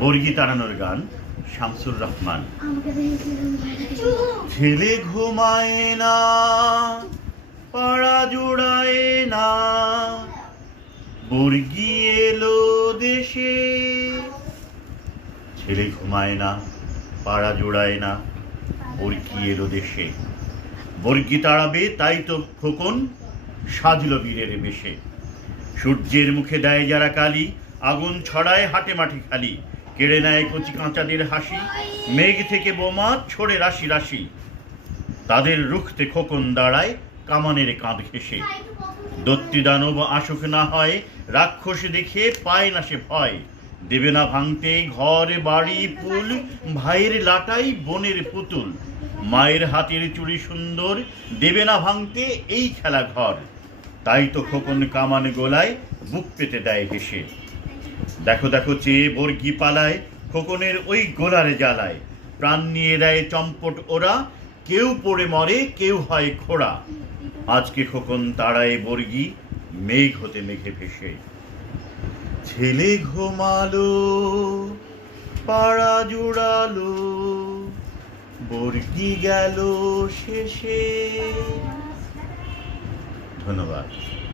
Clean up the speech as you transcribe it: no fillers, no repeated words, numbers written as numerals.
বর্গি তাড়ানোর গান, শামসুর রহমান। ছেলে ঘুমায় না, পাড়া জোড়ায় না, বর্গি এলো দেশে। ছেলে ঘুমায় না, পাড়া জোড়ায় না, বর্গি এলো দেশে। বর্গি তাড়াবে তাই তো খোকন সাজল বীরের বেশে। সূর্যের মুখে দেয় যারা কালি, আগুন ছড়ায় হাটে মাঠে খালি। কেড়ে নেয় কচি কাঁচাদের হাসি, মেঘ থেকে বোমা ছড়ে রাশি রাশি। তাদের রুখতে খোকন দাঁড়ায় কামানের কাঁধ ঘেঁষে। দত্তি দানব আসুক না হয়, রাক্ষস দেখে পায় না সে ভয়। দেবে না ভাঙতে ঘর বাড়ি পুল, ভাইয়ের লাটাই বোনের পুতুল। মায়ের হাতের চুড়ি সুন্দর, দেবে না ভাঙতে এই খেলা ঘর। তাই তো খোকন কামান গোলায় বুক পেতে দেয় হেসে। দেখো দেখো চেয়ে বর্গি পালায় খোকনের ওই গোলারে জ্বালায়। প্রাণ নিয়ে দেয় চম্পট ওরা, কেউ পড়ে মরে কেউ হয় খোড়া। আজকে খোকন তাড়ায় বর্গি মেঘ হতে মেঘে ভেসে। ছেলে ঘুমালো, পাড়া জোড়ালো, বর্গি গেল শেষে। ধন্যবাদ।